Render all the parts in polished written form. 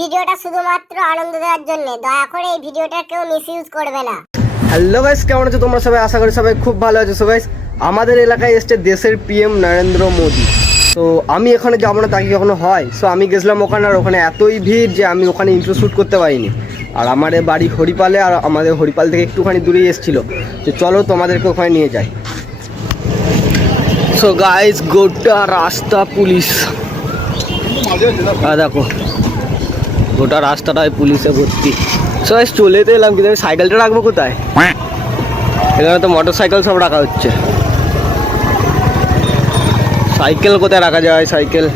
ভিডিওটা শুধুমাত্র আনন্দ দেওয়ার জন্য, দয়া করে এই ভিডিওটা কেউ মিসইউজ করবে না। হ্যালো গাইস, কেমন আছো তোমরা সবাই? আশা করি সবাই খুব ভালো আছো। সো গাইস, আমাদের এলাকায় এসছে দেশের পিএম নরেন্দ্র মোদী। তো আমি এখানে যাবো না, তাকে কখনো হয়। সো আমি গেছিলাম ওখানে, আর ওখানে এতই ভিড় যে আমি ওখানে ইন্ট্রো শ্যুট করতে পারিনি। আর আমাদের বাড়ি হরিপালে, আর আমাদের হরিপাল থেকে একটুখানি দূরেই এসেছিলো। তো চলো তোমাদেরকে ওখানে নিয়ে যাই। সো গাইস, গোটা রাস্তা পুলিশ, দেখো গোটা রাস্তাটায় পুলিশে ভর্তি। সো গাইস, চলে তো এলাম, কিন্তু আমি সাইকেলটা রাখবো কোথায়? এখানে তো মোটর সাইকেল সব রাখা হচ্ছে। সাইকেল কোথায় রাখা যায়? সাইকেল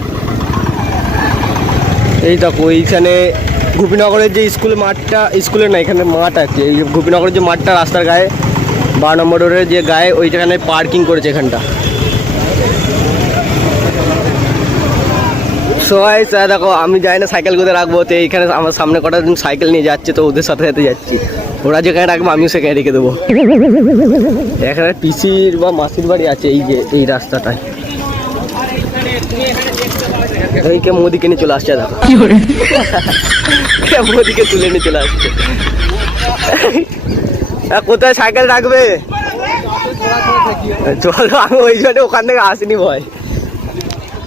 এই দেখো এইখানে গোপীনগরের যে স্কুলের মাঠটা, স্কুলের না, এখানে মাঠ আছে। এই গোপীনগরের যে মাঠটা রাস্তার গায়ে 12 নম্বর রোডের যে গায়ে, ওইখানে পার্কিং করেছে এখানটা। সবাই দেখো, আমি যাই না সাইকেল কোথায় রাখবো। তো এইখানে আমার সামনে কটা দিন সাইকেল নিয়ে যাচ্ছে, তো ওদের সাথে সাথে যাচ্ছি। ওরা যেখানে রাখবো আমিও সেখানে রেখে দেবো। এখানে পিসির বা মাসির বাড়ি আছে এই যে এই রাস্তাটায়। এইকে মোদিকে নিয়ে চলে আসছে, দেখো মোদিকে তুলে নিয়ে চলে আসছে। কোথায় সাইকেল রাখবে? চলো, আমি ওই জন্য ওখান থেকে আসিনি ভয়।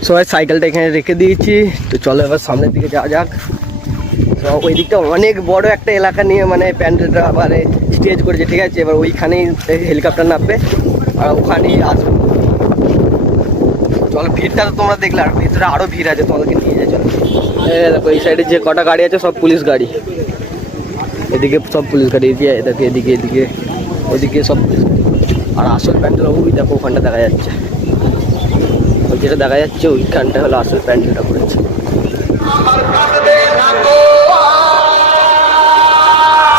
সবাই সাইকেলটা এখানে রেখে দিয়েছি। তো চলো এবার সামনের দিকে যাওয়া যাক। তো ওই দিকটা অনেক বড় একটা এলাকা নিয়ে মানে প্যান্ডেলটা মানে স্টেজ করেছে, ঠিক আছে। এবার ওইখানেই হেলিকপ্টার নামবে আর ওখানেই আসবে। চলো, ভিড়টা তো তোমরা দেখলে, আর ভিতরে আরও ভিড় আছে, তোমাদেরকে নিয়ে যায়। চলো দেখো, এই সাইডে যে কটা গাড়ি আছে সব পুলিশ গাড়ি। এদিকে সব পুলিশ গাড়ি, এদিকে এদিকে এদিকে ওদিকে সব পুলিশ গাড়ি। আর আসল প্যান্ডেল ওই দেখো ওখানটা দেখা যাচ্ছে, ওই যেটা দেখা যাচ্ছে ওইখানটা হলো আসল প্যান্ডেলটা করেছে।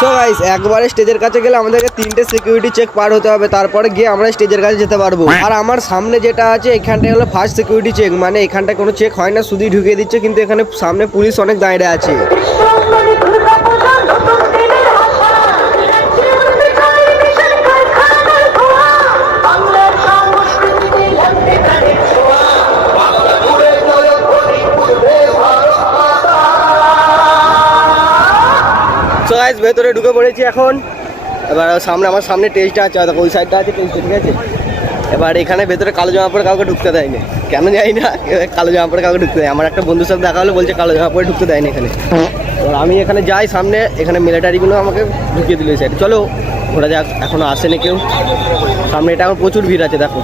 সো গাইস, একবারে স্টেজের কাছে গেলে আমাদেরকে 3টে সিকিউরিটি চেক পার হতে হবে, তারপরে গিয়ে আমরা স্টেজের কাছে যেতে পারবো। আর আমার সামনে যেটা আছে এখানটায় হলো ফার্স্ট সিকিউরিটি চেক, মানে এখানটায় কোনো চেক হয় না, শুধুই ঢুকিয়ে দিচ্ছে। কিন্তু এখানে সামনে পুলিশ অনেক দাঁড়িয়ে আছে। সো গাইস, ভেতরে ঢুকে পড়েছি এখন। এবার সামনে আমার সামনে টেস্টটা আছে, দেখো ওই সাইডটা আছে টেস্ট, ঠিক আছে। এবার এখানে ভেতরে কালো জামা পরে কাউকে ঢুকতে দেয় না, কেন যাই না। কালো জামা পরে কাউকে ঢুকতে দেয়। আমার একটা বন্ধুর সাথে দেখা হলো, বলছে কালো জামা পরে ঢুকতে দেয় না এখানে। এবার আমি এখানে যাই সামনে, এখানে মিলিটারিগুলো আমাকে ঢুকিয়ে দিল এই সাইডে। চলো ঘোরা যাক, এখনও আসেনি কেউ। সামনে এটা এখন প্রচুর ভিড় আছে, দেখো।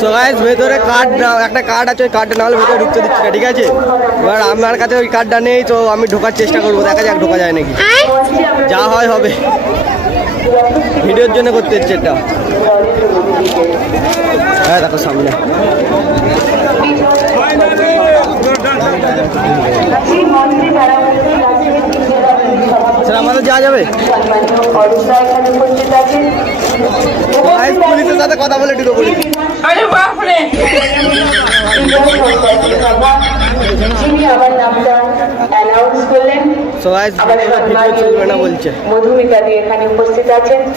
সো গাইস, ভেতরে কার্ড একটা কার্ড আছে, ওই কার্ডটা না হলে ভেতরে ঢুকতে দিচ্ছি না, ঠিক আছে। এবার আমার কাছে ওই কার্ডটা নেই, তো আমি ঢোকার চেষ্টা করবো, দেখা যাক ঢোকা যায় নাকি। যা হয় হবে, ভিডিওর জন্য করতে হচ্ছে এটা। হ্যাঁ দেখো সামনে স্যার, আমাদের যাওয়া যাবে? পুলিশের সাথে কথা বলে ঢুকে পড়েছি।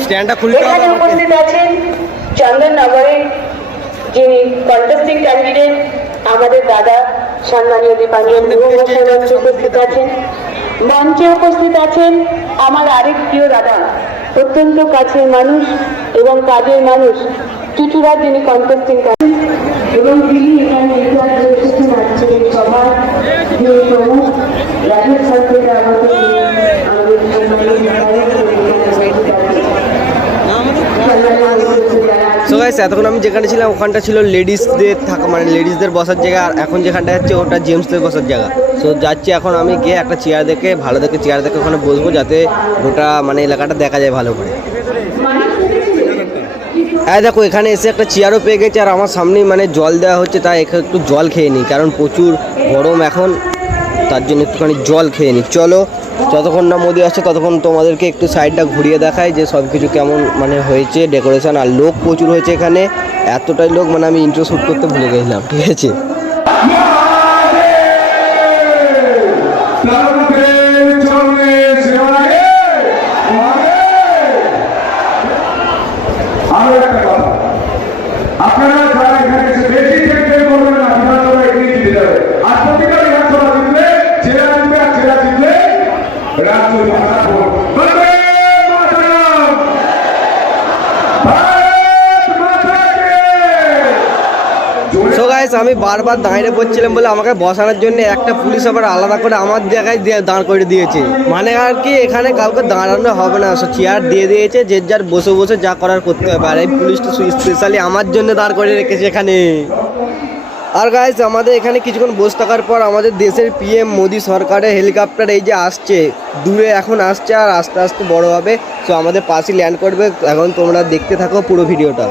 স্ট্যান্ডটা খুলতে হবে। উপস্থিত আছেন চন্দননগরে যিনি কন্টেস্টিং ক্যান্ডিডেট আমাদের দাদা সম্মানীয় দীপাঞ্জন মুখোপাধ্যায় উপস্থিত আছেন। মঞ্চে উপস্থিত আছেন আমার আরেক প্রিয় দাদা, অত্যন্ত কাছের মানুষ এবং কাজের মানুষ, চুচুড়া, যিনি কন্টেস্টিং করেন। এবং তিনি এখানে এসেছেন আজকের এই সভার যে প্রমুখ রাজেশ সরকারের আমাদের সো গাইস, এতক্ষণ আমি যেখানে ছিলাম ওখানটা ছিল লেডিসদের থাকা, মানে লেডিসদের বসার জায়গা। আর এখন যেখানটা যাচ্ছে ওটা জেন্টসদের বসার জায়গা। সো যাচ্ছি এখন আমি, গিয়ে একটা চেয়ার দেখে, ভালো দেখে চেয়ার দেখে ওখানে বসবো, যাতে গোটা মানে এলাকাটা দেখা যায় ভালো করে। হ্যাঁ দেখো, এখানে এসে একটা চেয়ারও পেয়ে গেছে, আর আমার সামনেই মানে জল দেওয়া হচ্ছে। তাই একটু জল খেয়ে নিই, কারণ প্রচুর গরম এখন, তার জন্য একটুখানি জল খেয়ে নিই। চলো, যতক্ষণ না মোদি আসছে ততক্ষণ তোমাদেরকে একটু সাইডটা ঘুরিয়ে দেখাই যে সব কিছু কেমন মানে হয়েছে ডেকোরেশন। আর লোক প্রচুর হয়েছে এখানে, এতটাই লোক মানে আমি ইন্ট্রো শ্যুট করতে ভুলে গেছিলাম, ঠিক আছে। राष्ट्र भाषा को वंदे मातरम। भारत माता की। সো গাইস আমি বারবার দাঁড়িয়ে পড়ছিলাম বলে আমাকে বসানোর জন্য একটা পুলিশ আবার আলাদা করে আমার জায়গায় দাঁড় করে দিয়েছে, মানে আর কি এখানে কাউকে দাঁড়ানো হবে না, চেয়ার দিয়ে দিয়েছে, যে যার বসে বসে যা করার করতে হবে। আর এই পুলিশটা স্পেশালি আমার জন্য দাঁড় করে রেখেছে এখানে। আর গাইস আমাদের এখানে কিছুক্ষণ বসে থাকার পর আমাদের দেশের পিএম মোদি সরকারের হেলিকপ্টার এই যে আসছে, দূরে এখন আসছে আর আস্তে আস্তে বড় হবে। সো আমাদের পাশে ল্যান্ড করবে, এখন তোমরা দেখতে থাকো পুরো ভিডিওটা।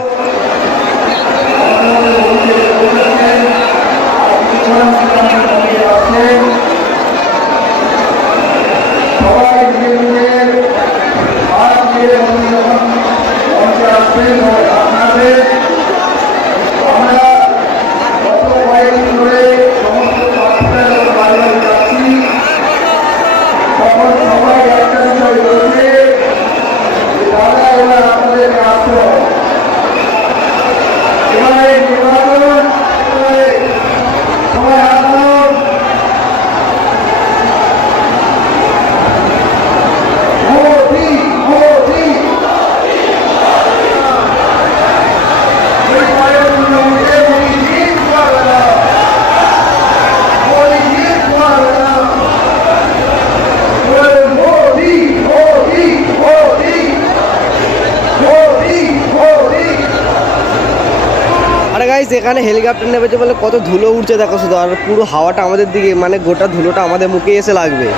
গাইস এখানে হেলিকপ্টার নেমেছে বলে কত ধুলো উঠছে দেখো শুধু, আর পুরো হাওয়াটা আমাদের দিকে, মানে গোটা ধুলোটা আমাদের মুখে এসে লাগবে।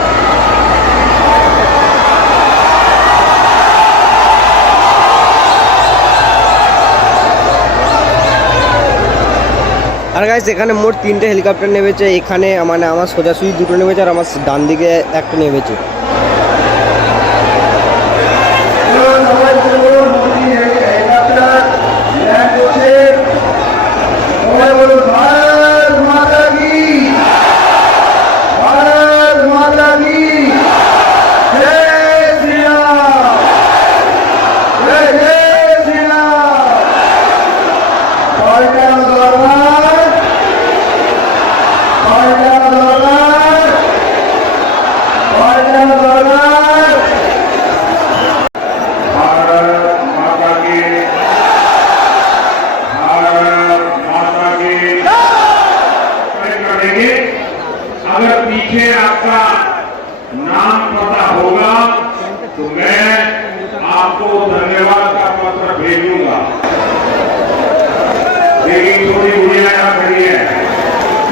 আর গাইস এখানে মোট 3টে হেলিকপ্টার নেমেছে এখানে, মানে আমার সোজাসুজি 2টো নেমেছে আর আমার ডান দিকে একটা নেমেছে। अगर पीछे आपका नाम पता होगा तो मैं आपको धन्यवाद का पत्र भेजूंगा। लेकिन थोड़ी बुढ़िया यहाँ खड़ी है,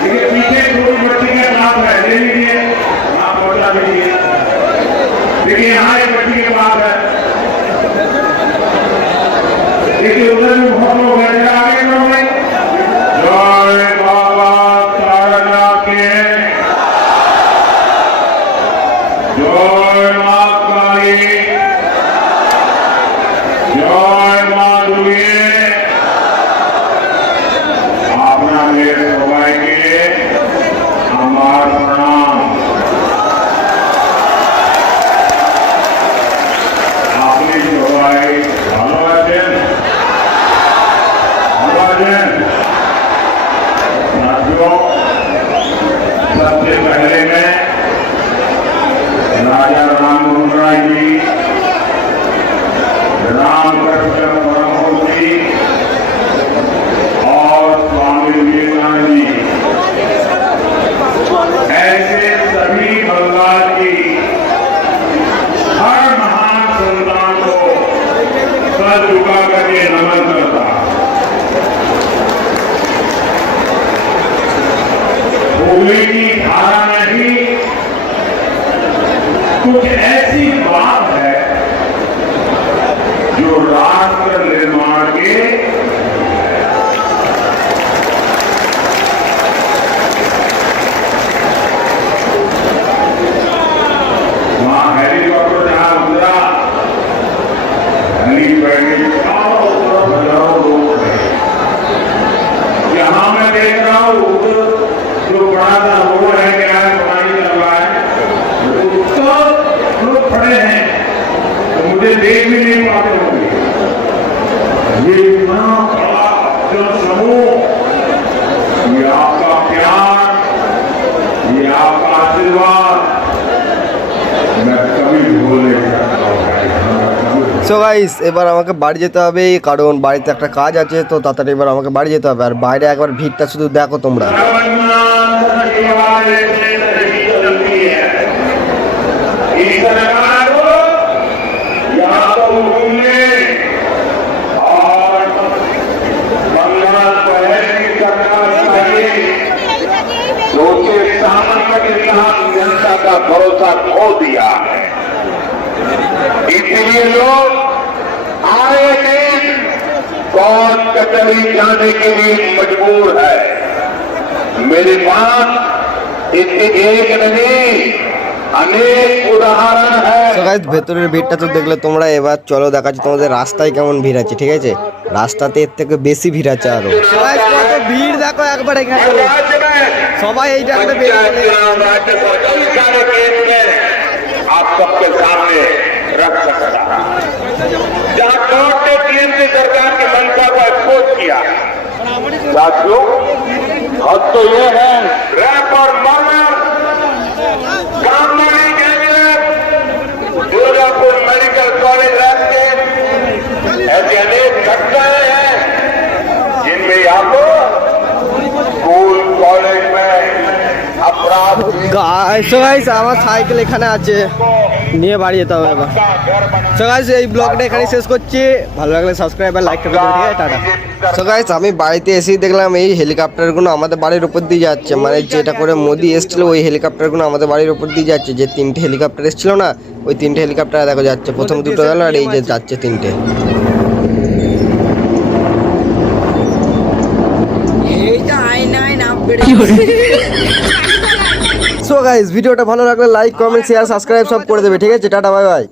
लेकिन पीछे थोड़ी बच्ची के बात है, ले लीजिए आप पता भेजिए। देखिए यहाँ एक बच्ची के बात है, देखिए उधर भी बहुत लोग हैं, आगे बढ़ोगे। जय बाबा तारा के, जय मां काली, जय मां दुर्गे। अपना मेरे सबाई के हमार प्रणाम। अपनी सबाई ভালো আছেন? ভালো আছেন? साथियों, सबसे पहले मैं राजा राम मोहन राय जी, रामकृष्ण परमहंस जी और स्वामी विवेकानंद जी, ऐसे सभी बंगाल की हर महान संतान को सर झुका करके नमन करता। हुगली की धारा में भी कुछ ऐसी बात है जो राष्ट्र निर्माण के वहां हेलीकॉप्टर जहां उतरा, हेलीपैड के चारों तरफ हजारों लोग हैं। यहां मैं देख रहा हूं जो बड़ा सा रोड है, क्या है पता नहीं चल रहा है, सब लोग खड़े हैं तो मुझे देख भी नहीं पाते होंगे। ये इतना बड़ा जनसमूह, ये आपका प्यार, ये आपका आशीर्वाद मैं সো গাইস এবার আমাকে বাড়ি যেতে হবে কারণ বাড়িতে একটা কাজ আছে, তো তাড়াতাড়ি এবার আমাকে বাড়ি যেতে হবে। আর বাইরে একবার ভিড়টা শুধু দেখো তোমরা। जनता का भरोसा खो दिया है, इसलिए लोग आए दिन कौन कचहरी जाने के लिए मजबूर है। मेरे पास इसके एक नहीं अनेक उदाहरण है। সো গাইস ভেতরের ভিড়টা তো দেখলে তোমরা, এবার চলো দেখাচ্ছি তোমাদের রাস্তায় কেমন ভিড় আছে। ঠিক আছে, রাস্তাতে এর থেকে বেশি ভিড় আছে আরো। কত ভিড় দেখো একবার এখানে, राज्य में সবাই এই জায়গাটা राज्य सरकारी सारे केस में आप सबके सामने रख सकता है, जहां कोर्ट ने केंद्र सरकार की मंशा को एक्सपोज किया। साथियों, हद तो ये है रैप और murder Gandhi cabinet Durgapur medical college rape के ऐसे अनेक घटनाएं हैं जिनमें आपको स्कूल कॉलेज में अपराध সো গাইস আমার সাইকেল এখানে আছে, নিয়ে বাড়ি যেতে হবে এবার। সো গাইস এই ব্লগটা এখানেই শেষ করছি, ভালো লাগলে সাবস্ক্রাইব আর লাইক করে দেবেন। ঠিক আছে, টাটা। সো গাইস আমি বাড়িতে এসেই দেখলাম এই হেলিকপ্টারগুলো আমাদের বাড়ির উপর দিয়ে যাচ্ছে, মানে যেটা করে মোদি এসেছিল ওই হেলিকপ্টারগুলো আমাদের বাড়ির উপর দিয়ে যাচ্ছে। যে তিনটে হেলিকপ্টার এসেছিল না, ওই তিনটে হেলিকপ্টার দেখো যাচ্ছে, প্রথম দুটো গেল আর এই যে যাচ্ছে তিনটে। সো গাইস ভিডিওটা ভালো লাগলে লাইক কমেন্ট শেয়ার সাবস্ক্রাইব সব করে দেবে। ঠিক আছে, টাটা বাই বাই।